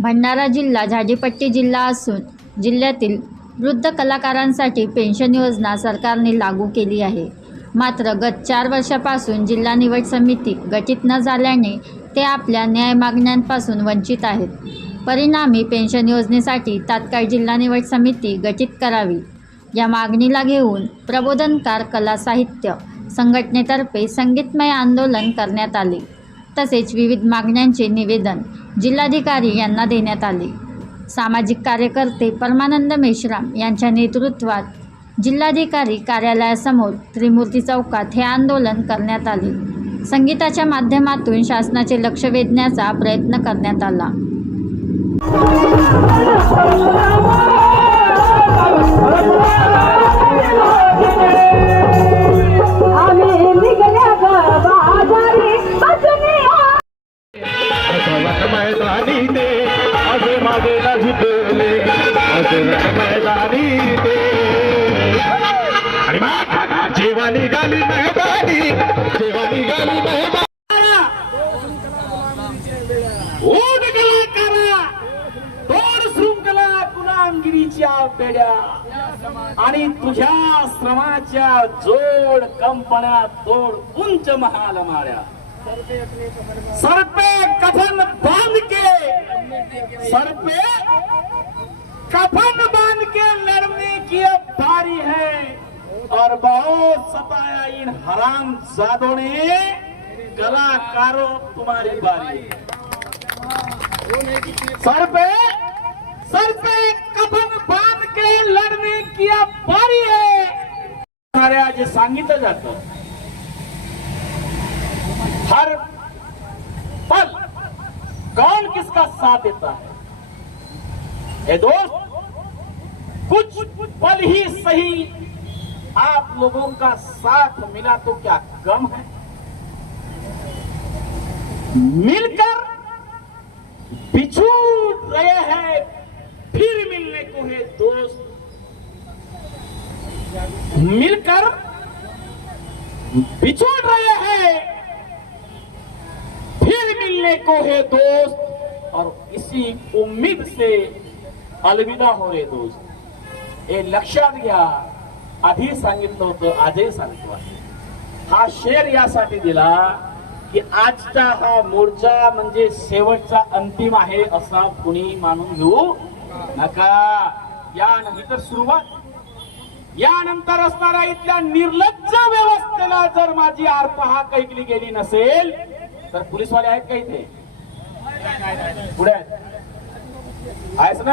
भंडारा जिल्हा झाडीपट्टी जिल्हा असून जिल्ह्यातील वृद्ध कलाकारांसाठी पेन्शन योजना सरकारने लागू केली आहे. मात्र गत चार वर्षापासून जिल्हा निवड समिती गठीत न झाल्याने ते आपल्या न्याय मागण्यांपासून वंचित आहेत. परिणामी पेन्शन योजनेसाठी तात्काळ जिल्हा निवड समिती गठीत करावी. या मागणीला घेऊन प्रबोधनकार कला साहित्य संघटनेतर्फे संगीतमय आंदोलन करण्यात आले. तसेच विविध मागण्यांचे निवेदन जिल्हाधिकारी यांना देण्यात आले. सामाजिक कार्यकर्ते परमानंद मेश्राम यांच्या नेतृत्वात जिल्हाधिकारी कार्यालयासमोर त्रिमूर्ती चौकात हे आंदोलन करण्यात आले. संगीताच्या माध्यमातून शासनाचे लक्ष वेधण्याचा प्रयत्न करण्यात आला. मैदानी ते आणि जेव्हा निघाली मैदानी जेव्हा निघाली मैदानी ओढ कलाकारा तोड शृंखला गुलामगिरीच्या पेड्या आणि तुझ्या श्रमाच्या जोड कंपन्या तोड उंच महाल माळ्या सर्पे कथन बांध के सर्पे कफन बांध के लड़ने की अब बारी है। और बहुत सताया इन हराम जादों ने। कलाकारों तुम्हारी बारी सर पे सर पे कफन बांध के लढणे की अब बारी है। आज सांगितलं जातं। हर पल कौन किसका साथ देता है? ए दोस्त? कुछ पल ही सही आप लोगों का साथ मिला तो क्या गम है? मिलकर बिछूट रहे हैं फिर मिलने को है दोस्त। मिलकर बिछूट रहे हैं फिर मिलने को है दोस्त। और इसी उम्मीद से अलविदा हो रे दोस्त हे लक्षात घ्या आधी सांगितलं होतं आजही सांगतो आहे हा शेर यासाठी दिला की आजचा हा मोर्चा म्हणजे शेवटचा अंतिम आहे असा कुणी मानून घेऊ नका या नाही तर सुरुवात यानंतर असणाऱ्या इथल्या निर्लज्ज व्यवस्थेला जर माझी अर्थ हा कैकली गेली नसेल तर पोलीसवाले आहेत का इथे पुढे आहेत आहेस ना